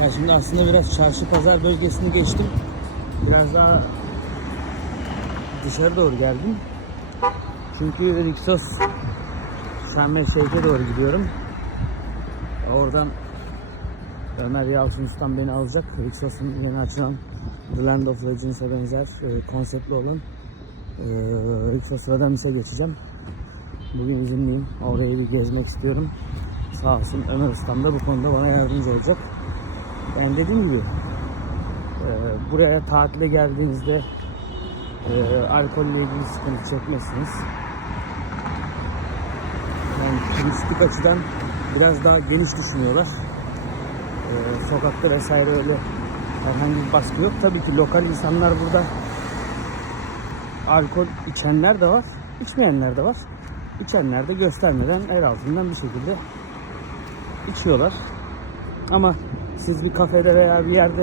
Ya şimdi aslında biraz çarşı pazar bölgesini geçtim. Biraz daha dışarı doğru geldim. Çünkü Rixos Şarm El Şeyh'e doğru gidiyorum. Oradan Ömer Yalçın Ustam beni alacak. Rixos'un yeni açılan The Land of Legends'e benzer e, konseptli olan e, Rixos Radamis'e geçeceğim. Bugün izinliyim. Orayı bir gezmek istiyorum. Sağ olsun Ömer Ustam da bu konuda bana yardımcı olacak. Ben dediğim gibi e, buraya tatile geldiğinizde e, alkolle ilgili sıkıntı çekmezsiniz. Yani turistik açıdan biraz daha geniş düşünüyorlar. E, sokakta vesaire öyle herhangi bir baskı yok. Tabii ki lokal insanlar burada alkol içenler de var, içmeyenler de var. İçenler de göstermeden el altından bir şekilde içiyorlar. Ama siz bir kafede veya bir yerde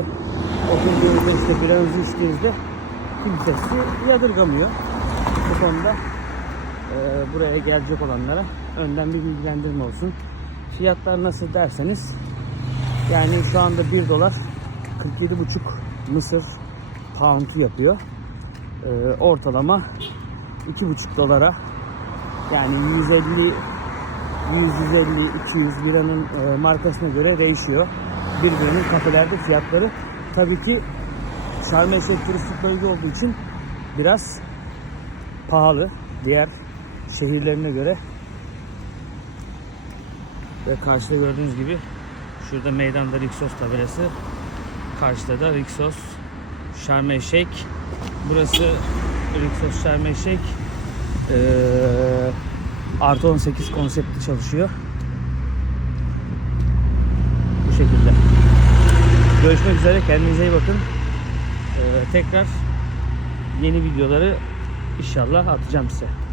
oturduğunuzda işte biranızı içtiğinizde kimse sizi yadırgamıyor. Bu konuda e, buraya gelecek olanlara önden bir bilgilendirme olsun. Fiyatlar nasıl derseniz yani şu anda 1 dolar 47,5 Mısır pound'u yapıyor. E, ortalama 2,5 dolara yani 150 150 200 liranın e, markasına göre değişiyor. Birbirinin kafelerde fiyatları. Tabii ki Şarm El turistik bölge olduğu için biraz pahalı diğer şehirlerine göre. Ve karşıda gördüğünüz gibi şurada meydanda Rixos tabelası. Karşıda da Rixos Şarm El. Burası Rixos Şarm El Şeyh. Ee, artı 18 konsepti çalışıyor. Bu şekilde. Görüşmek üzere. Kendinize iyi bakın. Ee, tekrar yeni videoları inşallah atacağım size.